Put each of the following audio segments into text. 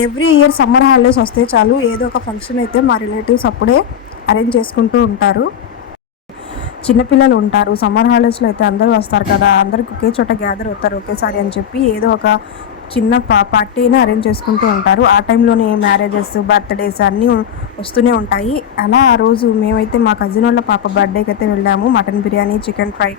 Every year summer holidays వస్తే చాలు ఏదో ఒక ఫంక్షన్ అయితే మా రిలేటివ్స్ అప్పుడే అరేంజ్ చేసుకుంటూ ఉంటారు. చిన్నపిల్లలు ఉంటారు, సమ్మర్ హాలిడేస్లో అయితే అందరూ వస్తారు కదా, అందరికి ఒకే చోట గ్యాదర్ అవుతారు ఒకేసారి అని చెప్పి ఏదో ఒక చిన్న పార్టీ అయినా అరేంజ్ చేసుకుంటూ ఉంటారు. ఆ టైంలోనే మ్యారేజెస్, బర్త్డేస్ అన్నీ వస్తూనే ఉంటాయి. అలా ఆ రోజు మేమైతే మా కజిన్ వాళ్ళ పాప బర్త్డేకి అయితే వెళ్ళాము. Mutton biryani, chicken fry,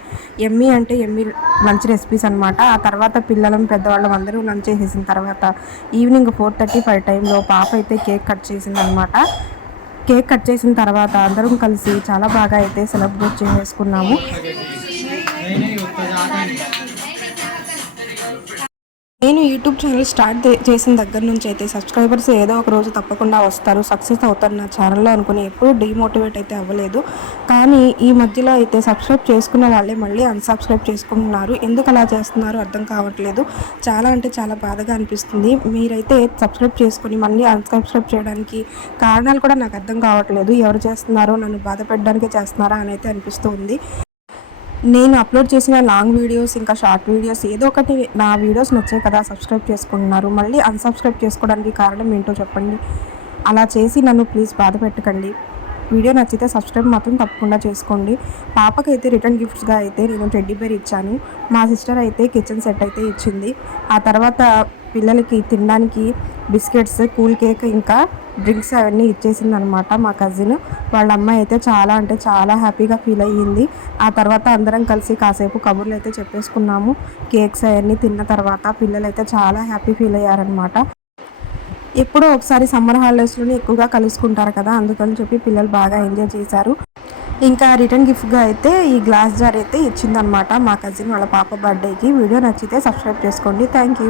Emmy అంటే ఎమ్మీ లంచ్ రెసిపీస్ అనమాట. ఆ తర్వాత పిల్లలం పెద్దవాళ్ళం అందరూ లంచ్ చేసేసిన తర్వాత ఈవినింగ్ 4:35 టైంలో పాప అయితే కేక్ కట్ చేసింది అనమాట. కేక్ కట్ చేసిన తర్వాత అందరం కలిసి చాలా బాగా అయితే సెలబ్రేట్ చేసుకున్నాము. నేను యూట్యూబ్ ఛానల్ స్టార్ట్ చేసిన దగ్గర నుంచి అయితే సబ్స్క్రైబర్స్ ఏదో ఒక రోజు తప్పకుండా వస్తారు, సక్సెస్ అవుతారు నా ఛానల్లో అనుకుని ఎప్పుడూ డీమోటివేట్ అయితే అవ్వలేదు. కానీ ఈ మధ్యలో అయితే సబ్స్క్రైబ్ చేసుకున్న వాళ్ళే మళ్ళీ అన్సబ్స్క్రైబ్ చేసుకుంటున్నారు. ఎందుకు అలా చేస్తున్నారో అర్థం కావట్లేదు. చాలా అంటే చాలా బాధగా అనిపిస్తుంది. మీరైతే సబ్స్క్రైబ్ చేసుకుని మళ్ళీ అన్సబ్స్క్రైబ్ చేయడానికి కారణాలు కూడా నాకు అర్థం కావట్లేదు. ఎవరు చేస్తున్నారో, నన్ను బాధ పెట్టడానికే చేస్తున్నారా అని అయితే అనిపిస్తుంది. నేను అప్లోడ్ చేసిన లాంగ్ వీడియోస్, ఇంకా షార్ట్ వీడియోస్ ఏదో ఒకటి నా వీడియోస్ నచ్చాయి కదా సబ్స్క్రైబ్ చేసుకుంటున్నారు. మళ్ళీ అన్సబ్స్క్రైబ్ చేసుకోవడానికి కారణం ఏంటో చెప్పండి. అలా చేసి నన్ను ప్లీజ్ బాధ పెట్టకండి. వీడియో నచ్చితే సబ్స్క్రైబ్ మాత్రం తప్పకుండా చేసుకోండి. పాపకైతే రిటర్న్ గిఫ్ట్స్గా అయితే నేను టెడ్డీ బేర్ ఇచ్చాను. మా సిస్టర్ అయితే కిచెన్ సెట్ అయితే ఇచ్చింది. ఆ తర్వాత పిల్లలకి తినడానికి బిస్కెట్స్, కూల్ కేక్, ఇంకా డ్రింక్స్ అవన్నీ ఇచ్చేసింది అనమాట మా కజిన్. వాళ్ళ అమ్మాయి అయితే చాలా అంటే చాలా హ్యాపీగా ఫీల్ అయ్యింది. ఆ తర్వాత అందరం కలిసి కాసేపు కబుర్లు అయితే చెప్పేసుకున్నాము. కేక్స్ అవన్నీ తిన్న తర్వాత పిల్లలైతే చాలా హ్యాపీ ఫీల్ అయ్యారనమాట. ఎప్పుడో ఒకసారి సమ్మర్ హాలిడేస్లోనే ఎక్కువగా కలుసుకుంటారు కదా, అందుకని చెప్పి పిల్లలు బాగా ఎంజాయ్ చేశారు. ఇంకా రిటర్న్ గిఫ్ట్గా అయితే ఈ గ్లాస్ జార్ అయితే ఇచ్చిందనమాట మా కజిన్ వాళ్ళ పాప బర్త్డేకి. వీడియో నచ్చితే సబ్స్క్రైబ్ చేసుకోండి. Thank you.